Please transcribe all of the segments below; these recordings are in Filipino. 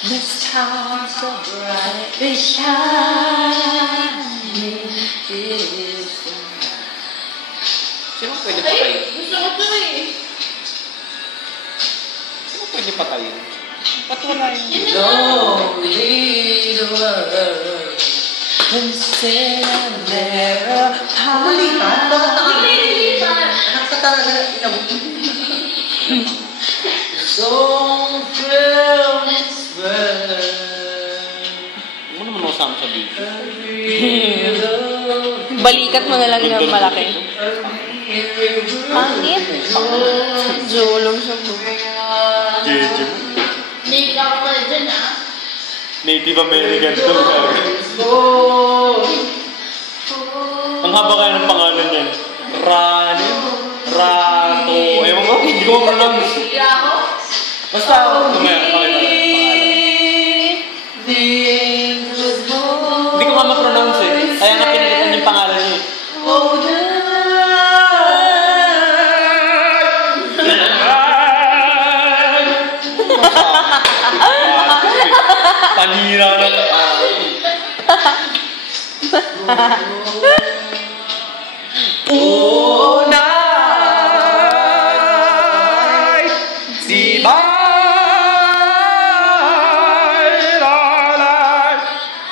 The stars so brightly shining is the night. Sino pwede patayin? Gusto ko ito eh. Sino pwede patayin? Ba't wala yun? Lonely the world and said I'll never part. Lilipat. Anak ka talaga inabot. So thrill this world. Ano naman masama sa video? Balikat mo na lang yung malaki. Pangit. Julong siya po. Jeju. Hindi ka ako na dyan ah. Native American to. Ang haba kaya ng pangalan yan. Rato. Ewan ko, hindi ko ma-pronounce. Basta ako. Hindi ko ma-pronounce eh. Kaya nga pinilitan yung pangalan niya eh. Panira na Oh, night, di ba?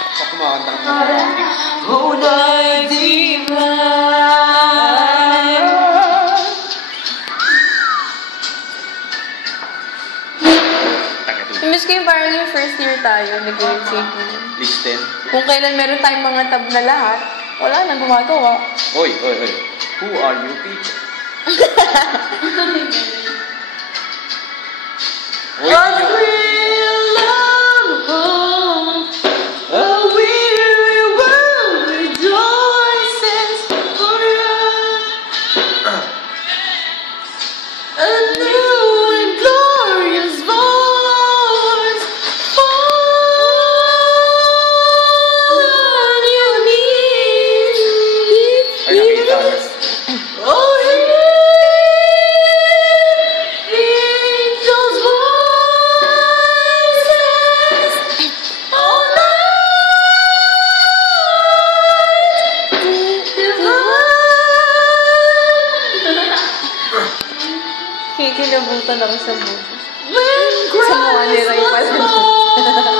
Ako kumakanta ng Oh, night, di ba? Miss ko yung parang yung first year tayo, nag-grade Listen. Kung kailan meron tayong mga tab na lahat, wala nang gumagawa. Oy. Who are you people? Oy, Kinikilabutan ako sa buto. Sa mga ni Ray pala.